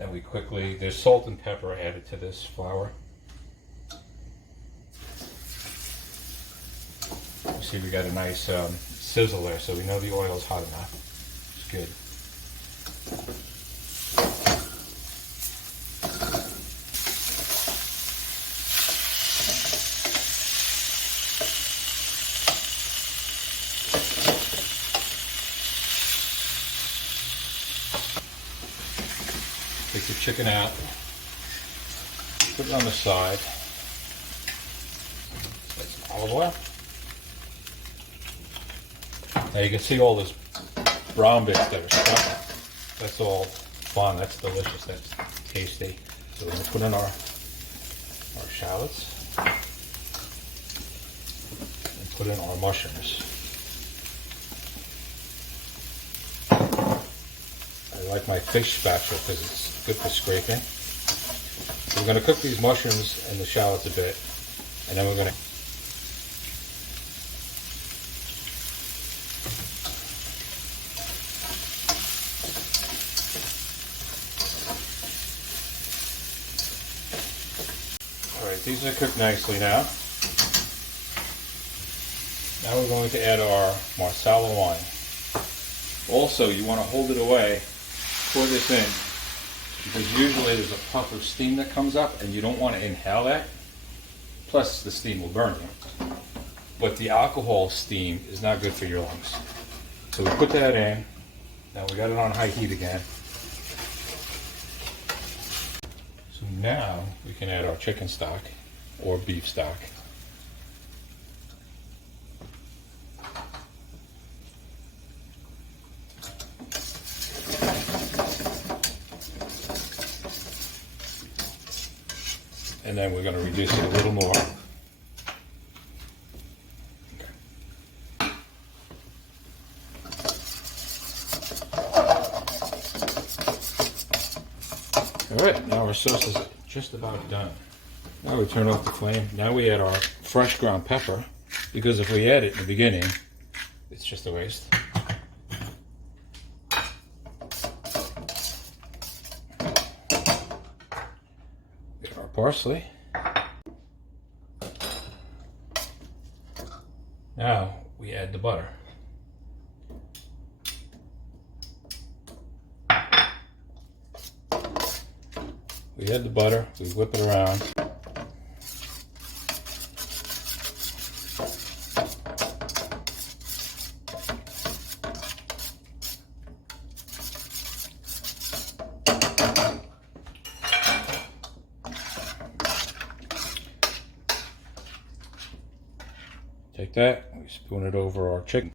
Then we quickly, there's salt and pepper added to this flour. You see we got a nice sizzle there, so we know the oil is hot enough. It's good. Take the chicken out, put it on the side, like some olive oil. Now you can see all this brown bits that are stuck. That's all fun, that's delicious, that's tasty. So we're going to put in our shallots and put in our mushrooms. I like my fish spatula because it's good for scraping. So we're going to cook these mushrooms and the shallots a bit, and then we're going to Alright, these are cooked nicely now. Now we're going to add our Marsala wine. Also, you want to hold it away, pour this in, because usually there's a puff of steam that comes up and you don't want to inhale that. Plus the steam will burn you. But the alcohol steam is not good for your lungs. So we put that in. Now we got it on high heat again. So now we can add our chicken stock or beef stock. And then we're going to reduce it a little more. Alright, now our sauce is just about done. Now we turn off the flame. Now we add our fresh ground pepper, because if we add it in the beginning, it's just a waste. Get our parsley. Now we add the butter. We add the butter, we whip it around. Take that, we spoon it over our chicken.